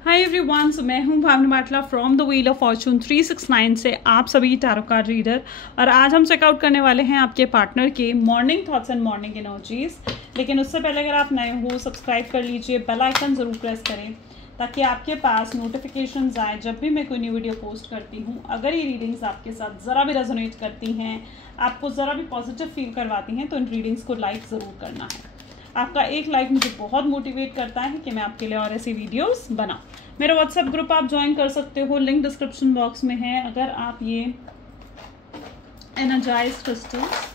Hi everyone, so मैं हूं Bhavna Batla from the wheel of fortune 369 से आप सभी टैरो कार्ड रीडर। और आज हम चेकआउट करने वाले हैं आपके पार्टनर के morning thoughts and morning energies. लेकिन उससे पहले अगर आप नए हो सब्सक्राइब कर लीजिए, बेल आइकन ज़रूर प्रेस करें ताकि आपके पास नोटिफिकेशंस आए जब भी मैं कोई न्यू वीडियो पोस्ट करती हूँ। अगर ये रीडिंग्स आपके साथ ज़रा भी रेजोनेट करती हैं, आपको ज़रा भी पॉजिटिव फील करवाती हैं, तो इन रीडिंग्स को लाइक ज़रूर करना है। आपका एक लाइक मुझे बहुत मोटिवेट करता है कि मैं आपके लिए और ऐसी वीडियोस बनाऊं। मेरा व्हाट्सएप ग्रुप आप ज्वाइन कर सकते हो, लिंक डिस्क्रिप्शन बॉक्स में है। अगर आप ये एनर्जाइज क्रिस्टल्स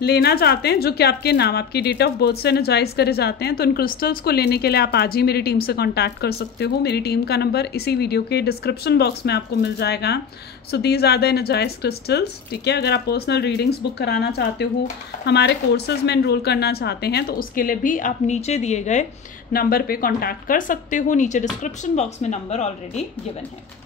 लेना चाहते हैं जो कि आपके नाम, आपकी डेट ऑफ बर्थ से एनर्जाइज करे जाते हैं, तो इन क्रिस्टल्स को लेने के लिए आप आज ही मेरी टीम से कांटेक्ट कर सकते हो। मेरी टीम का नंबर इसी वीडियो के डिस्क्रिप्शन बॉक्स में आपको मिल जाएगा। So these are the energise crystals. ठीक है, अगर आप पर्सनल रीडिंग्स बुक कराना चाहते हो, हमारे कोर्सेज में एनरोल करना चाहते हैं, तो उसके लिए भी आप नीचे दिए गए नंबर पे कांटेक्ट कर सकते हो। नीचे डिस्क्रिप्शन बॉक्स में नंबर ऑलरेडी गिवन है।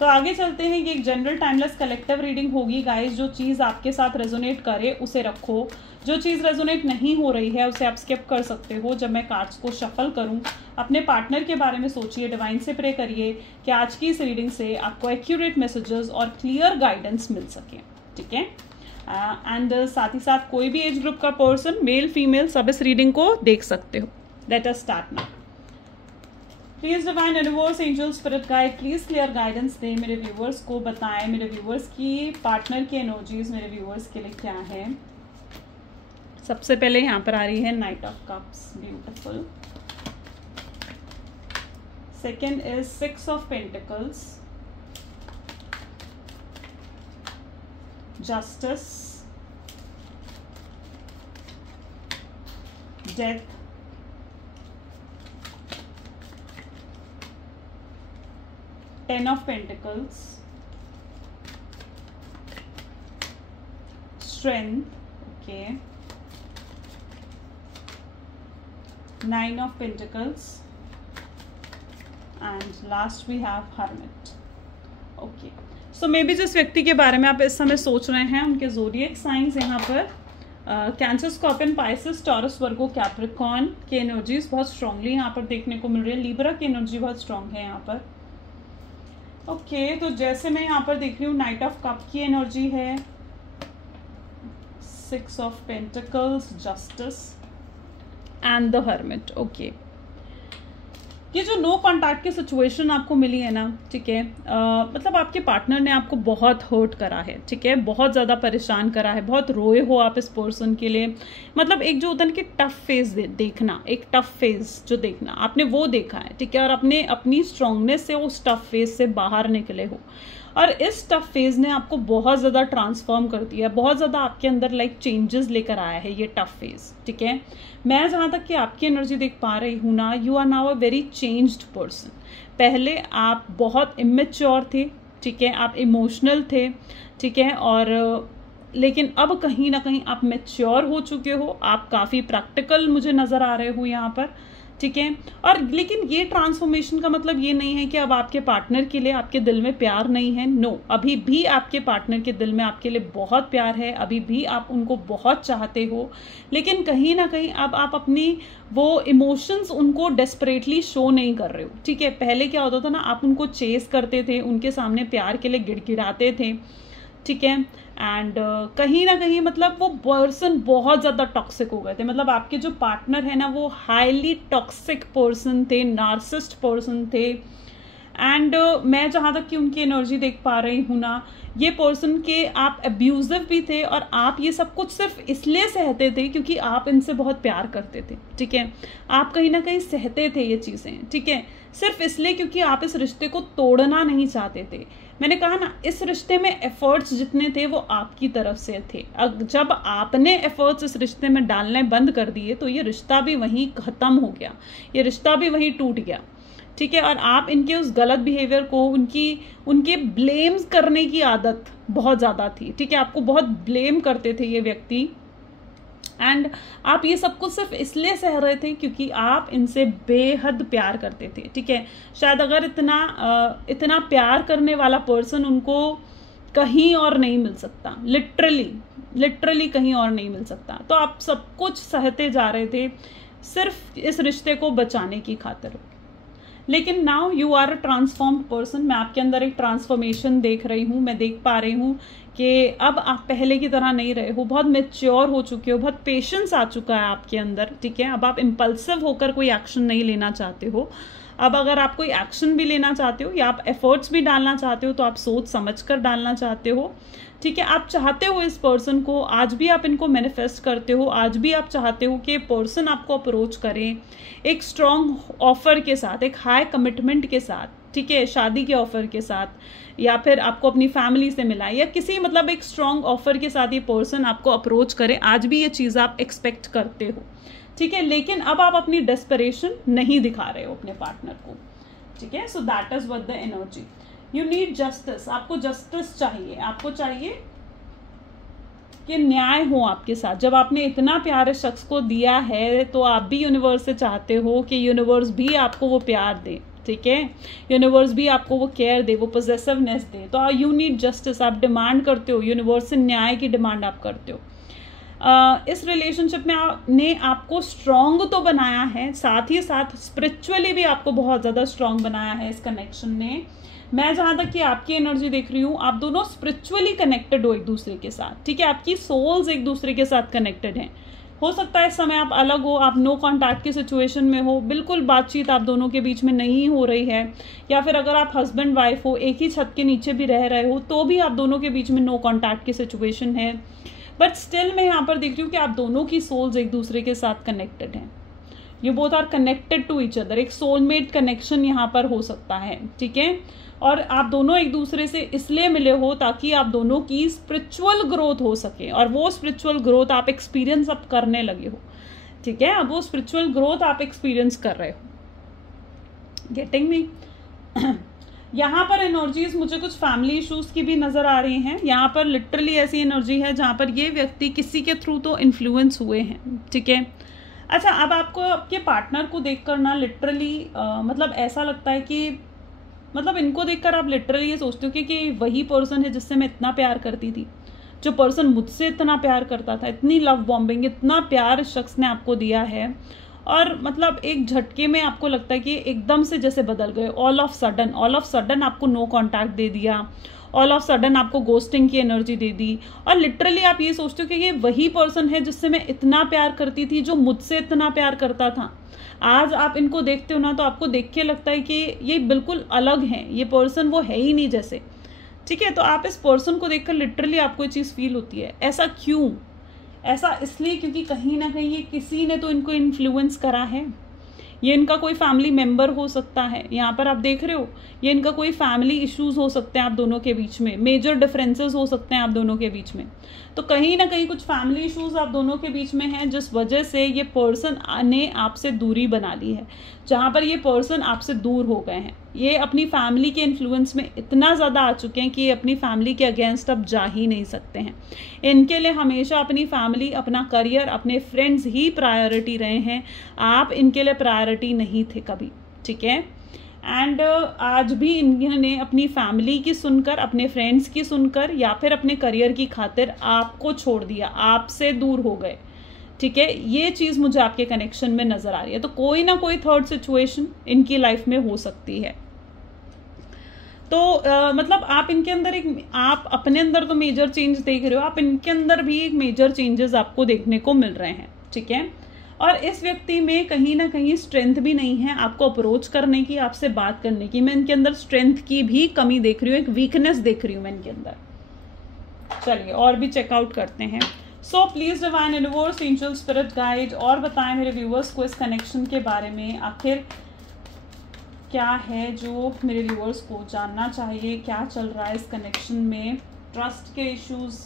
तो आगे चलते हैं। ये एक जनरल टाइमलेस कलेक्टिव रीडिंग होगी गाइस। जो चीज़ आपके साथ रेजोनेट करे उसे रखो, जो चीज़ रेजोनेट नहीं हो रही है उसे आप स्किप कर सकते हो। जब मैं कार्ड्स को शफल करूं, अपने पार्टनर के बारे में सोचिए, डिवाइन से प्रे करिए कि आज की इस रीडिंग से आपको एक्यूरेट मैसेजेस और क्लियर गाइडेंस मिल सके। ठीक है, एंड साथ ही साथ कोई भी एज ग्रुप का पर्सन, मेल फीमेल, सब इस रीडिंग को देख सकते हो। Let us start now. Please divine universe, angel, spirit guide, please clear guidance दें मेरे व्यूवर्स को। बताएं मेरे व्यूवर्स की पार्टनर की एनर्जीज मेरे व्यूवर्स के लिए क्या है। सबसे पहले यहाँ पर आ रही है night of cups, beautiful. Second is 6 of pentacles, justice, death, Ten of Pentacles, Strength, okay, 9 of Pentacles, and last we have Hermit. Okay, so maybe जिस व्यक्ति के बारे में आप इस समय सोच रहे हैं, उनके ज़ोडिएक साइंस यहाँ पर कैंसर, स्कॉर्पियन, पाइसेस, टॉरस, वर्गो, कैप्रिकॉर्न की एनर्जीज बहुत स्ट्रांगली यहाँ पर देखने को मिल रही है। लिब्रा की एनर्जी बहुत स्ट्रांग है यहाँ पर। ओके, तो जैसे मैं यहाँ पर देख रही हूँ, नाइट ऑफ कप की एनर्जी है, 6 of pentacles, justice and the hermit. Okay, ये जो नो कॉन्टैक्ट की सिचुएशन आपको मिली है ना, ठीक है, मतलब आपके पार्टनर ने आपको बहुत हर्ट करा है। ठीक है, बहुत ज़्यादा परेशान करा है, बहुत रोए हो आप इस पर्सन के लिए। मतलब एक जो होता है कि टफ फेज देखना, एक टफ फेज जो देखना आपने वो देखा है। ठीक है, और अपने अपनी स्ट्रांगनेस से उस टफ फेज से बाहर निकले हो। और इस टफ फेज ने आपको बहुत ज़्यादा ट्रांसफॉर्म कर दिया है, बहुत ज़्यादा आपके अंदर लाइक चेंजेस लेकर आया है ये टफ फेज। ठीक है, मैं जहाँ तक कि आपकी एनर्जी देख पा रही हूँ ना, you are now a very changed person. पहले आप बहुत इमेच्योर थे, ठीक है, आप इमोशनल थे, ठीक है, और लेकिन अब कहीं ना कहीं आप मैच्योर हो चुके हो। आप काफ़ी प्रैक्टिकल मुझे नज़र आ रहे हो यहाँ पर। ठीक है, और लेकिन ये ट्रांसफॉर्मेशन का मतलब ये नहीं है कि अब आपके पार्टनर के लिए आपके दिल में प्यार नहीं है। नो, अभी भी आपके पार्टनर के दिल में आपके लिए बहुत प्यार है, अभी भी आप उनको बहुत चाहते हो। लेकिन कहीं ना कहीं अब आप अपनी वो इमोशंस उनको डेस्परेटली शो नहीं कर रहे हो। ठीक है, पहले क्या होता था ना, आप उनको चेस करते थे, उनके सामने प्यार के लिए गिड़गिड़ाते थे। ठीक है, एंड कहीं ना कहीं मतलब वो पर्सन बहुत ज़्यादा टॉक्सिक हो गए थे। मतलब आपके जो पार्टनर है ना, वो हाईली टॉक्सिक पर्सन थे, नार्सिस्ट पर्सन थे। एंड मैं जहाँ तक कि उनकी एनर्जी देख पा रही हूँ ना, ये पर्सन के आप अब्यूजिव भी थे, और आप ये सब कुछ सिर्फ इसलिए सहते थे क्योंकि आप इनसे बहुत प्यार करते थे। ठीक है, आप कहीं ना कहीं सहते थे ये चीज़ें। ठीक है, सिर्फ इसलिए क्योंकि आप इस रिश्ते को तोड़ना नहीं चाहते थे। मैंने कहा ना, इस रिश्ते में एफर्ट्स जितने थे वो आपकी तरफ से थे। जब आपने एफर्ट्स इस रिश्ते में डालने बंद कर दिए तो ये रिश्ता भी वहीं ख़त्म हो गया, ये रिश्ता भी वहीं टूट गया। ठीक है, और आप इनके उस गलत बिहेवियर को, उनके ब्लेम्स करने की आदत बहुत ज़्यादा थी। ठीक है, आपको बहुत ब्लेम करते थे ये व्यक्ति, एंड आप ये सब कुछ सिर्फ इसलिए सह रहे थे क्योंकि आप इनसे बेहद प्यार करते थे। ठीक है, शायद अगर इतना प्यार करने वाला पर्सन उनको कहीं और नहीं मिल सकता, लिटरली कहीं और नहीं मिल सकता। तो आप सब कुछ सहते जा रहे थे सिर्फ इस रिश्ते को बचाने की खातिर। लेकिन now you are a transformed person. मैं आपके अंदर एक ट्रांसफॉर्मेशन देख रही हूँ, मैं देख पा रही हूँ कि अब आप पहले की तरह नहीं रहे हो, बहुत मैच्योर हो चुके हो, बहुत पेशेंस आ चुका है आपके अंदर, ठीक है। अब आप इम्पल्सिव होकर कोई एक्शन नहीं लेना चाहते हो। अब अगर आप कोई एक्शन भी लेना चाहते हो या आप एफर्ट्स भी डालना चाहते हो तो आप सोच समझ कर डालना चाहते हो, ठीक है। आप चाहते हो इस पर्सन को, आज भी आप इनको मैनिफेस्ट करते हो, आज भी आप चाहते हो कि पर्सन आपको अप्रोच करें एक स्ट्रॉन्ग ऑफर के साथ, एक हाई कमिटमेंट के साथ, ठीक है, शादी के ऑफर के साथ, या फिर आपको अपनी फैमिली से मिला या किसी मतलब एक स्ट्रॉन्ग ऑफर के साथ ये पर्सन आपको अप्रोच करे। आज भी ये चीज़ आप एक्सपेक्ट करते हो, ठीक है। लेकिन अब आप अपनी डेस्परेशन नहीं दिखा रहे हो अपने पार्टनर को, ठीक है। So that is what the energy. You need justice, आपको जस्टिस चाहिए, आपको चाहिए कि न्याय हो आपके साथ। जब आपने इतना प्यार इस शख्स को दिया है तो आप भी यूनिवर्स से चाहते हो कि यूनिवर्स भी आपको वो प्यार दे, ठीक है, यूनिवर्स भी आपको वो केयर दे, वो पोजेसिवनेस दे। तो यू नीड जस्टिस, आप डिमांड करते हो, यूनिवर्स से न्याय की डिमांड आप करते हो। इस रिलेशनशिप में ने आपको स्ट्रॉन्ग तो बनाया है, साथ ही साथ स्पिरिचुअली भी आपको बहुत ज़्यादा स्ट्रॉन्ग बनाया है इस कनेक्शन ने। मैं जहाँ तक कि आपकी एनर्जी देख रही हूँ, आप दोनों स्पिरिचुअली कनेक्टेड हो एक दूसरे के साथ, ठीक है। आपकी सोल्स एक दूसरे के साथ कनेक्टेड हैं। हो सकता है इस समय आप अलग हो, आप नो कॉन्टैक्ट की सिचुएशन में हो, बिल्कुल बातचीत आप दोनों के बीच में नहीं हो रही है, या फिर अगर आप हस्बैंड वाइफ हो, एक ही छत के नीचे भी रह रहे हो तो भी आप दोनों के बीच में नो कॉन्टैक्ट की सिचुएशन है। बट स्टिल मैं यहाँ पर देख रही हूँ कि आप दोनों की सोल्स एक दूसरे के साथ कनेक्टेड हैं। You both are connected to each other, एक सोलमेट कनेक्शन यहाँ पर हो सकता है, ठीक है। और आप दोनों एक दूसरे से इसलिए मिले हो ताकि आप दोनों की स्पिरिचुअल ग्रोथ हो सके, और वो स्पिरिचुअल ग्रोथ आप एक्सपीरियंस अब करने लगे हो, ठीक है। अब वो स्पिरिचुअल ग्रोथ आप एक्सपीरियंस कर रहे हो। Getting me? यहाँ पर एनर्जीज मुझे कुछ फैमिली इश्यूज की भी नजर आ रही हैं। यहाँ पर लिटरली ऐसी एनर्जी है जहाँ पर ये व्यक्ति किसी के थ्रू तो इन्फ्लुएंस हुए हैं, ठीक है। अच्छा, अब आपको आपके पार्टनर को देखकर ना लिटरली मतलब ऐसा लगता है कि मतलब इनको देखकर आप लिटरली ये सोचते हो कि वही पर्सन है जिससे मैं इतना प्यार करती थी, जो पर्सन मुझसे इतना प्यार करता था, इतनी लव बॉम्बिंग, इतना प्यार इस शख्स ने आपको दिया है, और मतलब एक झटके में आपको लगता है कि एकदम से जैसे बदल गए। ऑल ऑफ सडन आपको नो कॉन्टैक्ट दे दिया, ऑल ऑफ सडन आपको गोस्टिंग की एनर्जी दे दी, और लिटरली आप ये सोचते हो कि ये वही पर्सन है जिससे मैं इतना प्यार करती थी, जो मुझसे इतना प्यार करता था। आज आप इनको देखते हो ना तो आपको देख के लगता है कि ये बिल्कुल अलग हैं, ये पर्सन वो है ही नहीं जैसे, ठीक है। तो आप इस पर्सन को देखकर लिटरली आपको ये चीज़ फील होती है। ऐसा क्यों? ऐसा इसलिए क्योंकि कहीं ना कहीं ये किसी ने तो इनको इन्फ्लुएंस करा है। ये इनका कोई फैमिली मेंबर हो सकता है, यहाँ पर आप देख रहे हो, ये इनका कोई फैमिली इश्यूज हो सकते हैं आप दोनों के बीच में, मेजर डिफरेंसेस हो सकते हैं आप दोनों के बीच में। तो कहीं ना कहीं कुछ फैमिली इश्यूज आप दोनों के बीच में हैं, जिस वजह से ये पर्सन ने आपसे दूरी बना ली है, जहाँ पर ये पर्सन आपसे दूर हो गए हैं। ये अपनी फैमिली के इन्फ्लुएंस में इतना ज़्यादा आ चुके हैं कि ये अपनी फैमिली के अगेंस्ट अब जा ही नहीं सकते हैं। इनके लिए हमेशा अपनी फैमिली, अपना करियर, अपने फ्रेंड्स ही प्रायोरिटी रहे हैं। आप इनके लिए प्रायोरिटी नहीं थे कभी, ठीक है। एंड आज भी इन्होंने अपनी फैमिली की सुनकर, अपने फ्रेंड्स की सुनकर, या फिर अपने करियर की खातिर आपको छोड़ दिया, आपसे दूर हो गए, ठीक है। ये चीज़ मुझे आपके कनेक्शन में नजर आ रही है। तो कोई ना कोई थर्ड सिचुएशन इनकी लाइफ में हो सकती है। तो मतलब आप इनके अंदर आप अपने अंदर तो मेजर चेंज देख रहे हो, आप इनके अंदर भी एक मेजर चेंजेस आपको देखने को मिल रहे हैं, ठीक है। और इस व्यक्ति में कहीं ना कहीं स्ट्रेंथ भी नहीं है आपको अप्रोच करने की, आपसे बात करने की। मैं इनके अंदर स्ट्रेंथ की भी कमी देख रही हूँ, एक वीकनेस देख रही हूँ मैं इनके अंदर। चलिए और भी चेकआउट करते हैं। So please divine universe, angel, spirit guide, और बताएं मेरे व्यूअर्स को इस कनेक्शन के बारे में, आखिर क्या है जो मेरे व्यूअर्स को जानना चाहिए, क्या चल रहा है इस कनेक्शन में। ट्रस्ट के इश्यूज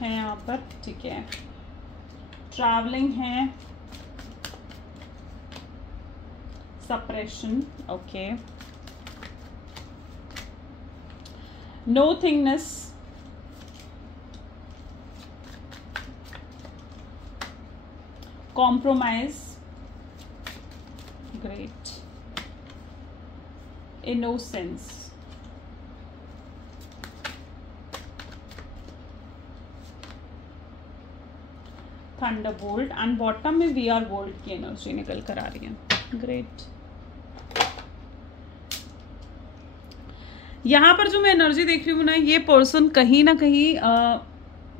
हैं यहाँ पर, ठीक है, ट्रैवलिंग है, suppression, okay, nothingness, compromise, great, innocence, thunderbolt, and bottom में वी आर वर्ल्ड की एनर्जी निकल कर आ रही है, ग्रेट। यहाँ पर जो मैं एनर्जी देख रही हूँ ना, ये पर्सन कहीं ना कहीं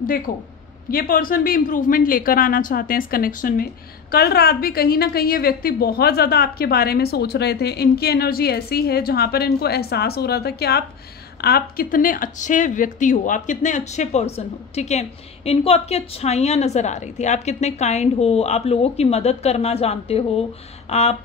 देखो, ये पर्सन भी इम्प्रूवमेंट लेकर आना चाहते हैं इस कनेक्शन में। कल रात भी कहीं ना कहीं ये व्यक्ति बहुत ज़्यादा आपके बारे में सोच रहे थे। इनकी एनर्जी ऐसी है जहाँ पर इनको एहसास हो रहा था कि आप कितने अच्छे व्यक्ति हो, आप कितने अच्छे पर्सन हो, ठीक है। इनको आपकी अच्छाइयाँ नज़र आ रही थी, आप कितने काइंड हो, आप लोगों की मदद करना जानते हो, आप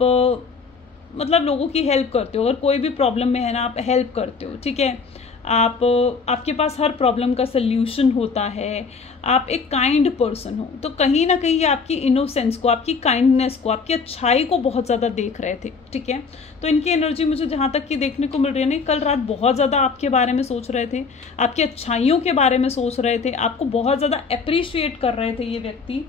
मतलब लोगों की हेल्प करते हो। अगर कोई भी प्रॉब्लम में है ना, आप हेल्प करते हो, ठीक है। आपके पास हर प्रॉब्लम का सल्यूशन होता है, आप एक काइंड पर्सन हो। तो कहीं ना कहीं ये आपकी इनोसेंस को, आपकी काइंडनेस को, आपकी अच्छाई को बहुत ज़्यादा देख रहे थे, ठीक है। तो इनकी एनर्जी मुझे जहाँ तक कि देखने को मिल रही है ना, कल रात बहुत ज़्यादा आपके बारे में सोच रहे थे, आपकी अच्छाइयों के बारे में सोच रहे थे, आपको बहुत ज़्यादा अप्रिशिएट कर रहे थे ये व्यक्ति,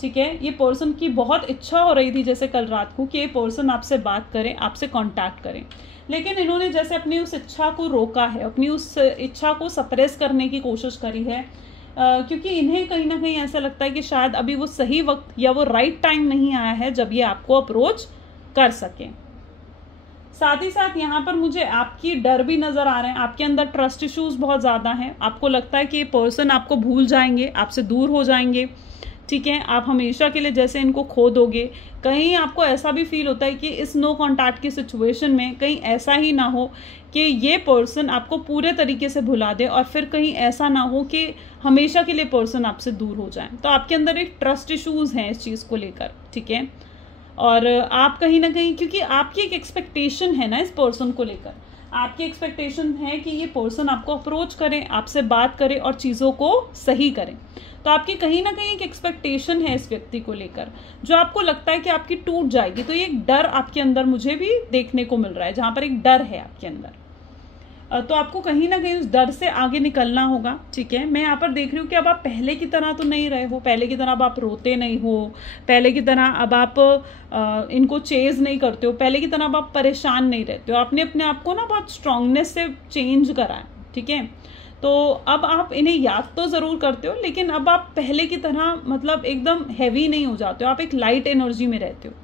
ठीक है। ये पर्सन की बहुत इच्छा हो रही थी जैसे कल रात को कि ये पर्सन आपसे बात करें, आपसे कांटेक्ट करें, लेकिन इन्होंने जैसे अपनी उस इच्छा को रोका है, अपनी उस इच्छा को सप्रेस करने की कोशिश करी है, क्योंकि इन्हें कहीं ना कहीं ऐसा लगता है कि शायद अभी वो सही वक्त या वो राइट टाइम नहीं आया है जब ये आपको अप्रोच कर सके। साथ ही साथ यहाँ पर मुझे आपकी डर भी नजर आ रहे हैं, आपके अंदर ट्रस्ट इश्यूज बहुत ज़्यादा हैं। आपको लगता है कि ये पर्सन आपको भूल जाएंगे, आपसे दूर हो जाएंगे, ठीक है। आप हमेशा के लिए जैसे इनको खो दोगे। कहीं आपको ऐसा भी फील होता है कि इस नो कॉन्टैक्ट की सिचुएशन में कहीं ऐसा ही ना हो कि ये पर्सन आपको पूरे तरीके से भुला दे और फिर कहीं ऐसा ना हो कि हमेशा के लिए पर्सन आपसे दूर हो जाए। तो आपके अंदर एक ट्रस्ट इश्यूज हैं इस चीज़ को लेकर, ठीक है। और आप कहीं ना कहीं, क्योंकि आपकी एक एक्सपेक्टेशन है ना इस पर्सन को लेकर, आपकी एक्सपेक्टेशन है कि ये पर्सन आपको अप्रोच करे, आपसे बात करे और चीज़ों को सही करें। तो आपकी कहीं ना कहीं एक एक्सपेक्टेशन है इस व्यक्ति को लेकर जो आपको लगता है कि आपकी टूट जाएगी। तो ये एक डर आपके अंदर मुझे भी देखने को मिल रहा है, जहाँ पर एक डर है आपके अंदर। तो आपको कहीं ना कहीं उस डर से आगे निकलना होगा, ठीक है। मैं यहाँ पर देख रही हूँ कि अब आप पहले की तरह तो नहीं रहे हो, पहले की तरह अब आप रोते नहीं हो, पहले की तरह अब आप इनको चेज नहीं करते हो, पहले की तरह अब आप परेशान नहीं रहते हो। आपने अपने आप को ना बहुत स्ट्रांगनेस से चेंज करा है, ठीक है। तो अब आप इन्हें याद तो ज़रूर करते हो, लेकिन अब आप पहले की तरह मतलब एकदम हैवी नहीं हो जाते हो, आप एक लाइट एनर्जी में रहते हो।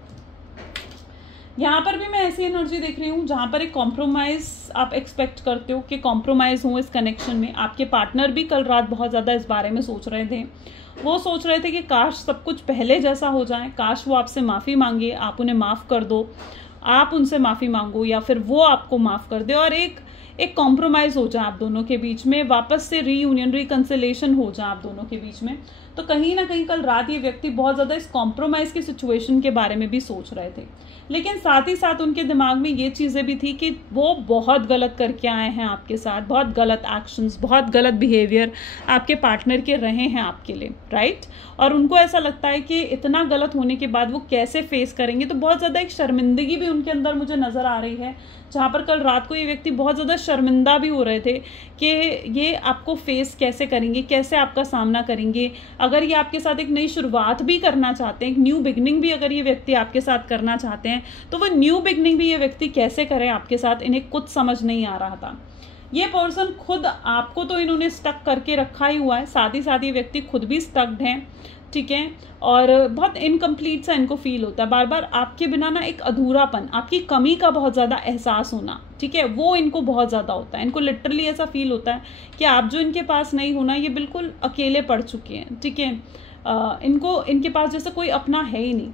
यहाँ पर भी मैं ऐसी एनर्जी देख रही हूँ जहाँ पर एक कॉम्प्रोमाइज़ आप एक्सपेक्ट करते हो कि कॉम्प्रोमाइज़ हो इस कनेक्शन में। आपके पार्टनर भी कल रात बहुत ज़्यादा इस बारे में सोच रहे थे। वो सोच रहे थे कि काश सब कुछ पहले जैसा हो जाए, काश वो आपसे माफ़ी मांगे, आप उन्हें माफ़ कर दो, आप उनसे माफ़ी मांगो या फिर वो आपको माफ़ कर दे और एक कॉम्प्रोमाइज़ हो जाए आप दोनों के बीच में, वापस से रीयूनियन, रिकंसिलेशन हो जाए आप दोनों के बीच में। तो कहीं ना कहीं कल रात ये व्यक्ति बहुत ज़्यादा इस कॉम्प्रोमाइज़ की सिचुएशन के बारे में भी सोच रहे थे, लेकिन साथ ही साथ उनके दिमाग में ये चीज़ें भी थी कि वो बहुत गलत करके आए हैं आपके साथ, बहुत गलत एक्शंस, बहुत गलत बिहेवियर आपके पार्टनर के रहे हैं आपके लिए, राइट। और उनको ऐसा लगता है कि इतना गलत होने के बाद वो कैसे फेस करेंगे। तो बहुत ज़्यादा एक शर्मिंदगी भी उनके अंदर मुझे नज़र आ रही है, जहाँ पर कल रात को ये व्यक्ति बहुत ज़्यादा शर्मिंदा भी हो रहे थे कि ये आपको फेस कैसे करेंगे, कैसे आपका सामना करेंगे। अगर ये आपके साथ एक नई शुरुआत भी करना चाहते हैं, एक न्यू बिगनिंग भी अगर ये व्यक्ति आपके साथ करना चाहते हैं, तो वो न्यू बिगनिंग भी ये व्यक्ति कैसे करें आपके साथ, इन्हें कुछ समझ नहीं आ रहा था। ये पर्सन खुद, आपको तो इन्होंने स्टक करके रखा ही हुआ है, साथ ही साथ ये व्यक्ति खुद भी स्टक्ड हैं, ठीक है। और बहुत इनकम्प्लीट सा इनको फील होता है, बार बार आपके बिना ना एक अधूरापन, आपकी कमी का बहुत ज़्यादा एहसास होना, ठीक है, वो इनको बहुत ज़्यादा होता है। इनको लिटरली ऐसा फील होता है कि आप जो इनके पास नहीं होना, ये बिल्कुल अकेले पड़ चुके हैं, ठीक है। इनको, इनके पास जैसे कोई अपना है ही नहीं।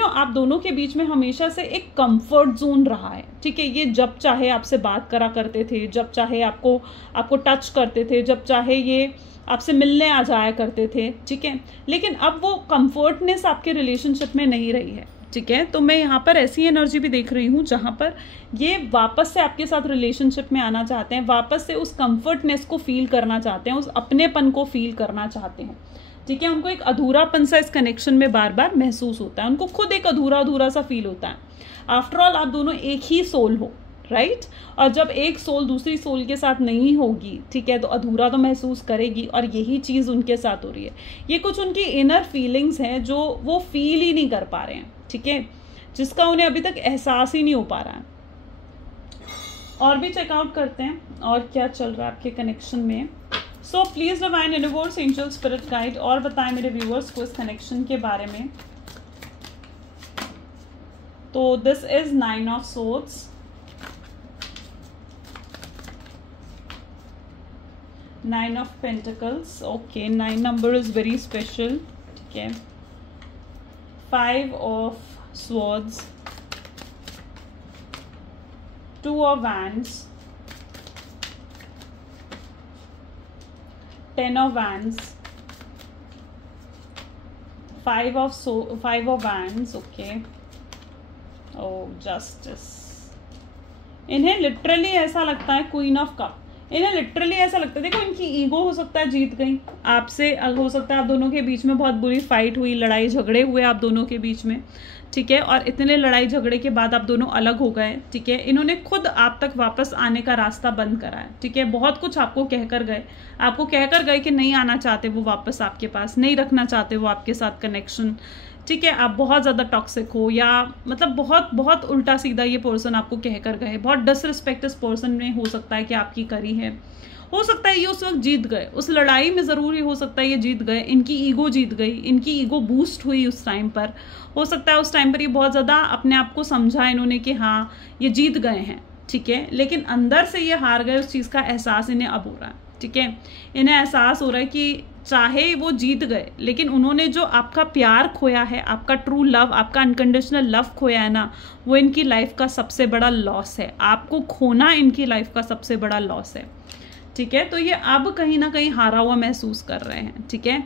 आप दोनों के बीच में हमेशा से एक कंफर्ट जोन रहा है, ठीक है। ये जब चाहे आपसे बात करा करते थे, जब चाहे आपको टच करते थे, जब चाहे ये आपसे मिलने आ जाया करते थे, ठीक है। लेकिन अब वो कंफर्टनेस आपके रिलेशनशिप में नहीं रही है, ठीक है। तो मैं यहाँ पर ऐसी एनर्जी भी देख रही हूँ जहाँ पर ये वापस से आपके साथ रिलेशनशिप में आना चाहते हैं, वापस से उस कंफर्टनेस को फील करना चाहते हैं, उस अपनेपन को फील करना चाहते हैं, ठीक है। उनको एक अधूरापन सा इस कनेक्शन में बार बार महसूस होता है, उनको खुद एक अधूरा सा फील होता है। आफ्टर ऑल आप दोनों एक ही सोल हो, राइट। और जब एक सोल दूसरी सोल के साथ नहीं होगी, ठीक है, तो अधूरा तो महसूस करेगी, और यही चीज़ उनके साथ हो रही है। ये कुछ उनकी इनर फीलिंग्स हैं जो वो फील ही नहीं कर पा रहे हैं, ठीक है, जिसका उन्हें अभी तक एहसास ही नहीं हो पा रहा है। और भी चेकआउट करते हैं और क्या चल रहा है आपके कनेक्शन में। So please divine universe, angel, spirit guide और बताएं मेरे व्यूअर्स को इस कनेक्शन के बारे में। तो this is 9 of swords, 9 of Pentacles. Okay, 9 number is very special. Okay. 5 of Swords. 2 of Wands. 10 of Wands. 5 of Wands. Okay. Oh, Justice. इन्हें लिटरली ऐसा लगता है, क्वीन ऑफ कप, इन्हें लिटरली ऐसा लगता है, देखो इनकी ईगो हो सकता है जीत गई आपसे, हो सकता है आप दोनों के बीच में बहुत बुरी फाइट हुई, लड़ाई झगड़े हुए आप दोनों के बीच में, ठीक है, और इतने लड़ाई झगड़े के बाद आप दोनों अलग हो गए, ठीक है। इन्होंने खुद आप तक वापस आने का रास्ता बंद करा है, ठीक है। बहुत कुछ आपको कहकर गए कि नहीं आना चाहते वो वापस आपके पास, नहीं रखना चाहते वो आपके साथ कनेक्शन, ठीक है। आप बहुत ज़्यादा टॉक्सिक हो, या मतलब बहुत बहुत उल्टा सीधा ये पर्सन आपको कहकर गए, बहुत डिसरिस्पेक्ट इस पर्सन में हो सकता है कि आपकी करी है, हो सकता है ये उस वक्त जीत गए, उस लड़ाई में ज़रूरी हो सकता है ये जीत गए, इनकी ईगो जीत गई, इनकी ईगो बूस्ट हुई उस टाइम पर, हो सकता है उस टाइम पर ये बहुत ज़्यादा अपने आप को समझा इन्होंने कि हाँ ये जीत गए हैं, ठीक है, लेकिन अंदर से ये हार गए, उस चीज़ का एहसास इन्हें अब हो रहा है, ठीक है। इन्हें एहसास हो रहा है कि चाहे वो जीत गए, लेकिन उन्होंने जो आपका प्यार खोया है, आपका ट्रू लव, आपका अनकंडीशनल लव खोया है ना, वो इनकी लाइफ का सबसे बड़ा लॉस है, आपको खोना इनकी लाइफ का सबसे बड़ा लॉस है, ठीक है। तो ये अब कहीं ना कहीं हारा हुआ महसूस कर रहे हैं, ठीक है।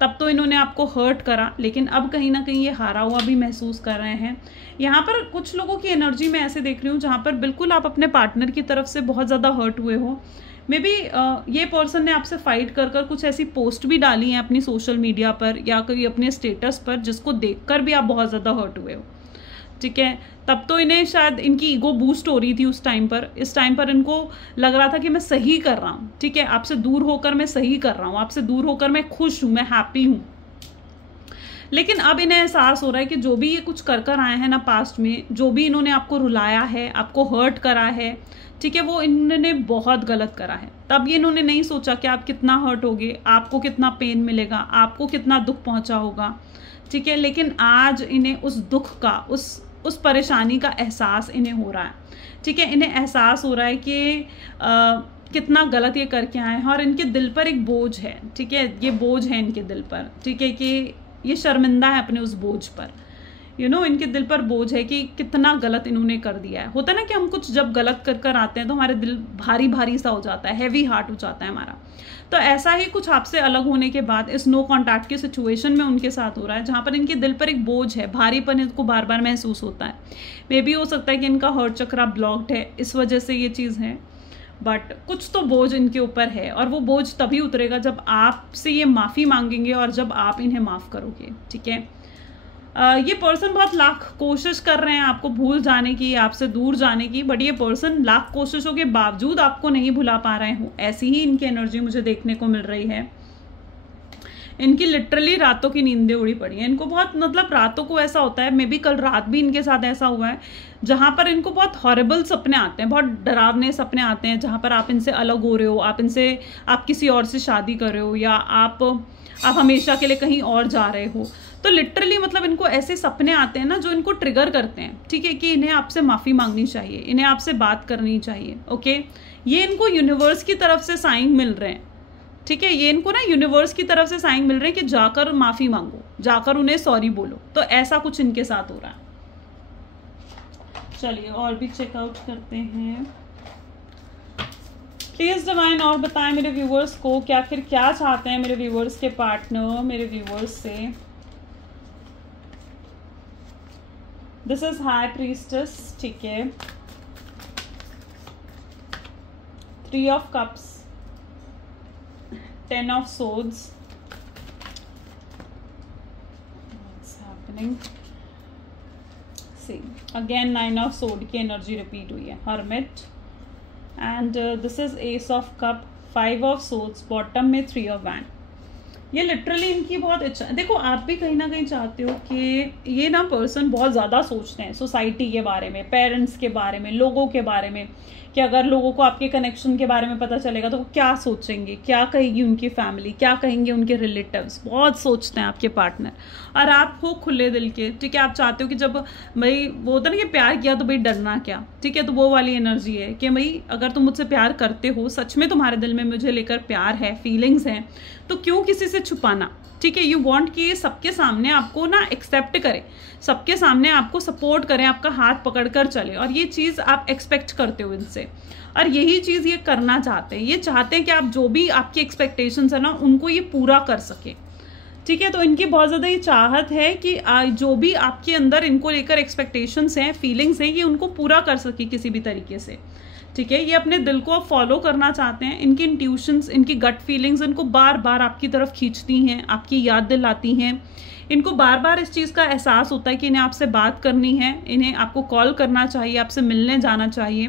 तब तो इन्होंने आपको हर्ट करा, लेकिन अब कहीं ना कहीं ये हारा हुआ भी महसूस कर रहे हैं। यहाँ पर कुछ लोगों की एनर्जी में ऐसे देख रही हूँ जहाँ पर बिल्कुल आप अपने पार्टनर की तरफ से बहुत ज़्यादा हर्ट हुए हो, मे बी ये पर्सन ने आपसे फाइट कर कुछ ऐसी पोस्ट भी डाली हैं अपनी सोशल मीडिया पर या कोई अपने स्टेटस पर, जिसको देखकर भी आप बहुत ज़्यादा हर्ट हुए हो, ठीक है। तब तो इन्हें शायद इनकी ईगो बूस्ट हो रही थी उस टाइम पर, इस टाइम पर इनको लग रहा था कि मैं सही कर रहा हूँ, ठीक है, आपसे दूर होकर मैं सही कर रहा हूँ, आपसे दूर होकर मैं खुश हूँ, मैं हैप्पी हूँ। लेकिन अब इन्हें एहसास हो रहा है कि जो भी ये कुछ कर आए हैं ना पास्ट में, जो भी इन्होंने आपको रुलाया है, आपको हर्ट करा है, ठीक है, वो इन्होंने बहुत गलत करा है। तब ये इन्होंने नहीं सोचा कि आप कितना हर्ट होगे, आपको कितना पेन मिलेगा, आपको कितना दुख पहुंचा होगा, ठीक है। लेकिन आज इन्हें उस दुख का, उस परेशानी का एहसास इन्हें हो रहा है, ठीक है। इन्हें एहसास हो रहा है कि कितना गलत ये करके आए हैं, और इनके दिल पर एक बोझ है, ठीक है, ये बोझ है इनके दिल पर, ठीक है, कि ये शर्मिंदा है अपने उस बोझ पर, इनके दिल पर बोझ है कि कितना गलत इन्होंने कर दिया है। होता है ना कि हम कुछ जब गलत कर आते हैं तो हमारे दिल भारी भारी सा हो जाता है, हैवी हार्ट हो जाता है हमारा। तो ऐसा ही कुछ आपसे अलग होने के बाद इस नो कॉन्टैक्ट की सिचुएशन में उनके साथ हो रहा है, जहाँ पर इनके दिल पर एक बोझ है, भारीपन इनको बार बार महसूस होता है। मे बी हो सकता है कि इनका हार्ट चक्र ब्लॉक्ड है, इस वजह से ये चीज़ है, बट कुछ तो बोझ इनके ऊपर है, और वो बोझ तभी उतरेगा जब आपसे ये माफ़ी मांगेंगे और जब आप इन्हें माफ़ करोगे, ठीक है। ये पर्सन बहुत लाख कोशिश कर रहे हैं आपको भूल जाने की, आपसे दूर जाने की, बट ये पर्सन लाख कोशिशों के बावजूद आपको नहीं भुला पा रहे हो, ऐसी ही इनकी एनर्जी मुझे देखने को मिल रही है। इनकी लिटरली रातों की नींदें उड़ी पड़ी हैं, इनको बहुत, मतलब रातों को ऐसा होता है, मे बी कल रात भी इनके साथ ऐसा हुआ है, जहाँ पर इनको बहुत हॉरिबल सपने आते हैं, बहुत डरावने सपने आते हैं, जहाँ पर आप इनसे अलग हो रहे हो, आप किसी और से शादी कर रहे हो, या आप हमेशा के लिए कहीं और जा रहे हो। तो लिटरली मतलब इनको ऐसे सपने आते हैं ना जो इनको ट्रिगर करते हैं, ठीक है, कि इन्हें आपसे माफ़ी मांगनी चाहिए, इन्हें आपसे बात करनी चाहिए, ओके। ये इनको यूनिवर्स की तरफ से साइन मिल रहे हैं, ठीक है, ये इनको ना यूनिवर्स की तरफ से साइन मिल रहे हैं कि जाकर माफ़ी मांगो, जाकर उन्हें सॉरी बोलो। तो ऐसा कुछ इनके साथ हो रहा है। चलिए और भी चेकआउट करते हैं। प्लीज डिवाइन और बताएं मेरे व्यूवर्स को कि आखिर क्या चाहते हैं मेरे व्यूवर्स के पार्टनर मेरे व्यूवर्स से। दिस इज हाई प्रीस्टेस, ठीक है, 3 of cups, 10 of swords, what's happening, see again 9 of sword की एनर्जी रिपीट हुई है, hermit, and this is ace of cup, 5 of swords, bottom में 3 of wand, ये लिटरली इनकी बहुत इच्छा। देखो आप भी कहीं ना कहीं चाहते हो कि ये ना पर्सन बहुत ज़्यादा सोचते हैं सोसाइटी के बारे में, पेरेंट्स के बारे में, लोगों के बारे में, कि अगर लोगों को आपके कनेक्शन के बारे में पता चलेगा तो वो क्या सोचेंगे, क्या कहेगी उनकी फैमिली, क्या कहेंगे उनके रिलेटिव्स। बहुत सोचते हैं आपके पार्टनर। और आप हो खुले दिल के, ठीक है। आप चाहते हो कि जब भाई वो होता है ना कि प्यार किया तो भाई डरना क्या, ठीक है। तो वो वाली एनर्जी है कि भाई अगर तुम मुझसे प्यार करते हो, सच में तुम्हारे दिल में मुझे लेकर प्यार है, फीलिंग्स हैं, तो क्यों किसी से छुपाना, ठीक है। यू वांट कि सबके सामने आपको ना एक्सेप्ट करे, सबके सामने आपको सपोर्ट करें, आपका हाथ पकड़कर चले, और ये चीज़ आप एक्सपेक्ट करते हो इनसे। और यही चीज़ ये करना चाहते हैं। ये चाहते हैं कि आप जो भी आपकी एक्सपेक्टेशंस है ना उनको ये पूरा कर सके, ठीक है। तो इनकी बहुत ज़्यादा ये चाहत है कि जो भी आपके अंदर इनको लेकर एक्सपेक्टेशंस हैं, फीलिंग्स हैं, ये उनको पूरा कर सके किसी भी तरीके से, ठीक है। ये अपने दिल को फॉलो करना चाहते हैं। इनकी इंट्यूशंस, इनकी गट फीलिंग्स इनको बार बार आपकी तरफ खींचती हैं, आपकी याद दिलाती हैं। इनको बार बार इस चीज़ का एहसास होता है कि इन्हें आपसे बात करनी है, इन्हें आपको कॉल करना चाहिए, आपसे मिलने जाना चाहिए।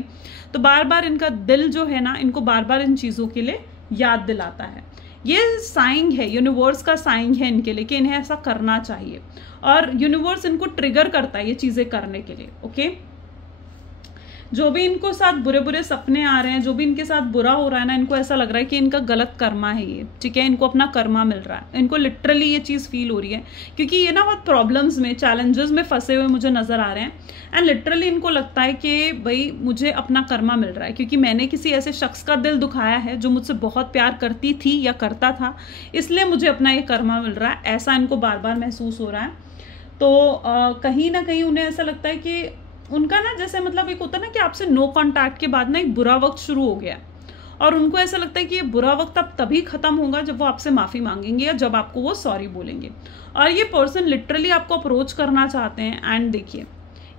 तो बार बार इनका दिल जो है ना, इनको बार बार इन चीज़ों के लिए याद दिलाता है। ये साइन है, यूनिवर्स का साइन है इनके लिए कि इन्हें ऐसा करना चाहिए, और यूनिवर्स इनको ट्रिगर करता है ये चीज़ें करने के लिए, ओके। जो भी इनको साथ बुरे बुरे सपने आ रहे हैं, जो भी इनके साथ बुरा हो रहा है ना, इनको ऐसा लग रहा है कि इनका गलत कर्मा है ये, ठीक है। इनको अपना कर्मा मिल रहा है, इनको लिटरली ये चीज़ फील हो रही है, क्योंकि ये ना बहुत प्रॉब्लम्स में, चैलेंजेस में फंसे हुए मुझे नज़र आ रहे हैं। एंड लिटरली इनको लगता है कि भाई मुझे अपना कर्मा मिल रहा है, क्योंकि मैंने किसी ऐसे शख्स का दिल दुखाया है जो मुझसे बहुत प्यार करती थी या करता था, इसलिए मुझे अपना ये कर्मा मिल रहा है। ऐसा इनको बार बार महसूस हो रहा है। तो कहीं ना कहीं उन्हें ऐसा लगता है कि उनका ना, जैसे मतलब एक होता है ना कि आपसे नो कांटेक्ट के बाद ना एक बुरा वक्त शुरू हो गया, और उनको ऐसा लगता है कि ये बुरा वक्त अब तभी खत्म होगा जब वो आपसे माफ़ी मांगेंगे या जब आपको वो सॉरी बोलेंगे। और ये पर्सन लिटरली आपको अप्रोच करना चाहते हैं। एंड देखिए,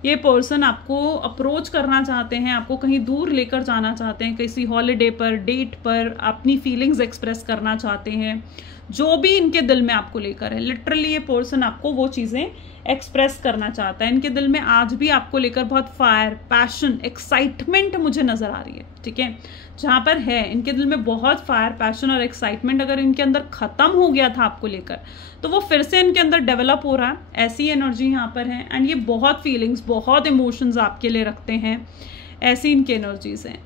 ये पर्सन आपको अप्रोच करना चाहते हैं, आपको कहीं दूर लेकर जाना चाहते हैं, किसी हॉलीडे पर, डेट पर, अपनी फीलिंग्स एक्सप्रेस करना चाहते हैं, जो भी इनके दिल में आपको लेकर है। लिटरली ये पर्सन आपको वो चीज़ें एक्सप्रेस करना चाहता है। इनके दिल में आज भी आपको लेकर बहुत फायर, पैशन, एक्साइटमेंट मुझे नज़र आ रही है, ठीक है। जहाँ पर है इनके दिल में बहुत फायर, पैशन और एक्साइटमेंट अगर इनके अंदर ख़त्म हो गया था आपको लेकर, तो वो फिर से इनके अंदर डेवलप हो रहा है। ऐसी एनर्जी यहाँ पर है। एंड ये बहुत फीलिंग्स, बहुत इमोशंस आपके लिए रखते हैं, ऐसी इनकी एनर्जीज हैं,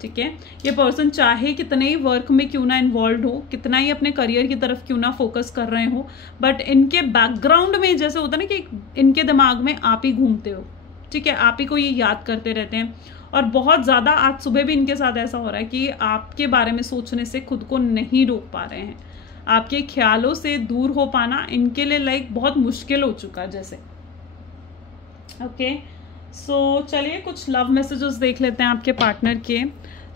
ठीक है। ये पर्सन चाहे कितने ही वर्क में क्यों ना इन्वॉल्व हो, कितना ही अपने करियर की तरफ क्यों ना फोकस कर रहे हो, बट इनके बैकग्राउंड में जैसे होता है ना कि इनके दिमाग में आप ही घूमते हो, ठीक है। आप ही को ये याद करते रहते हैं। और बहुत ज़्यादा आज सुबह भी इनके साथ ऐसा हो रहा है कि आपके बारे में सोचने से खुद को नहीं रोक पा रहे हैं। आपके ख्यालों से दूर हो पाना इनके लिए लाइक बहुत मुश्किल हो चुका है जैसे, ओके। सो चलिए कुछ लव मैसेजेस देख लेते हैं आपके पार्टनर के।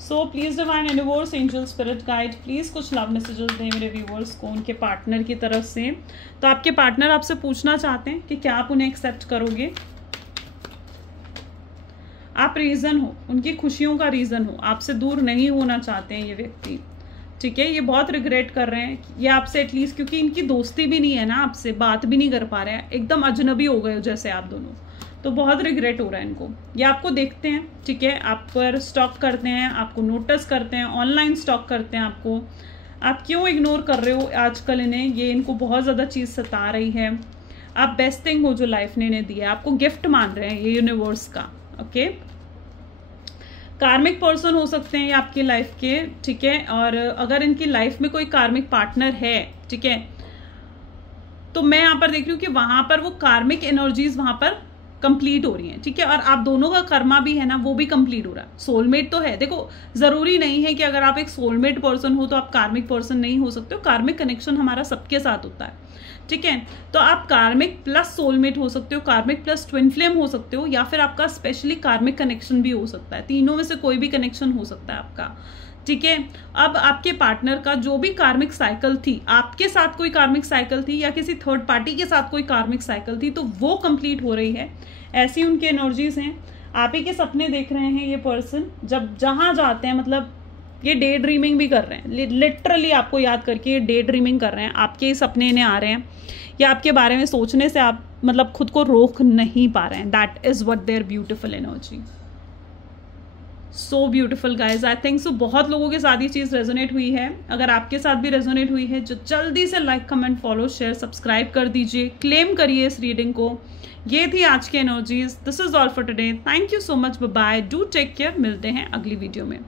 So please divine universe, angel, spirit guide, please कुछ लव मैसेजेस दें मेरे व्यूवर्स को उनके पार्टनर की तरफ से। तो आपके पार्टनर आपसे पूछना चाहते हैं कि क्या आप उन्हें एक्सेप्ट करोगे। आप रीज़न हो, उनकी खुशियों का रीज़न हो, आपसे दूर नहीं होना चाहते हैं ये व्यक्ति, ठीक है। ये बहुत रिग्रेट कर रहे हैं ये आपसे, एटलीस्ट क्योंकि इनकी दोस्ती भी नहीं है ना, आपसे बात भी नहीं कर पा रहे हैं, एकदम अजनबी हो गए हो जैसे आप दोनों। तो बहुत रिग्रेट हो रहा है इनको। ये आपको देखते हैं, ठीक है, आप पर स्टॉक करते हैं, आपको नोटिस करते हैं, ऑनलाइन स्टॉक करते हैं आपको। आप क्यों इग्नोर कर रहे हो आजकल इन्हें, ये इनको बहुत ज़्यादा चीज़ सता रही है। आप बेस्ट थिंग हो जो लाइफ ने इन्हें दिया है, आपको गिफ्ट मान रहे हैं ये यूनिवर्स का, ओके। कार्मिक पर्सन हो सकते हैं ये आपकी लाइफ के, ठीक है। और अगर इनकी लाइफ में कोई कार्मिक पार्टनर है, ठीक है, तो मैं यहाँ पर देख रही हूँ कि वहाँ पर वो कार्मिक एनर्जीज वहाँ पर कंप्लीट हो रही हैं, ठीक है। और आप दोनों का कर्मा भी है ना, वो भी कंप्लीट हो रहा है। सोलमेट तो है, देखो जरूरी नहीं है कि अगर आप एक सोलमेट पर्सन हो तो आप कार्मिक पर्सन नहीं हो सकते हो। कार्मिक कनेक्शन हमारा सबके साथ होता है, ठीक है। तो आप कार्मिक प्लस सोलमेट हो सकते हो, कार्मिक प्लस ट्विन फ्लेम हो सकते हो, या फिर आपका स्पेशली कार्मिक कनेक्शन भी हो सकता है। तीनों में से कोई भी कनेक्शन हो सकता है आपका, ठीक है। अब आपके पार्टनर का जो भी कार्मिक साइकिल थी, आपके साथ कोई कार्मिक साइकिल थी या किसी थर्ड पार्टी के साथ कोई कार्मिक साइकिल थी, तो वो कंप्लीट हो रही है। ऐसी उनकी एनर्जीज हैं। आप ही के सपने देख रहे हैं ये पर्सन, जब जहां जाते हैं, मतलब ये डे ड्रीमिंग भी कर रहे हैं, लिटरली आपको याद करके ये डे ड्रीमिंग कर रहे हैं। आपके ही सपने इन्हें आ रहे हैं, या आपके बारे में सोचने से आप मतलब खुद को रोक नहीं पा रहे हैं। That is what their beautiful energy. So beautiful guys, I think so बहुत लोगों के साथ ये चीज़ रेजोनेट हुई है। अगर आपके साथ भी रेजोनेट हुई है, जो जल्दी से like comment follow share subscribe कर दीजिए, क्लेम करिए इस रीडिंग को। ये थी आज की energies. This is all for today. Thank you so much, bye bye, do take care. मिलते हैं अगली वीडियो में।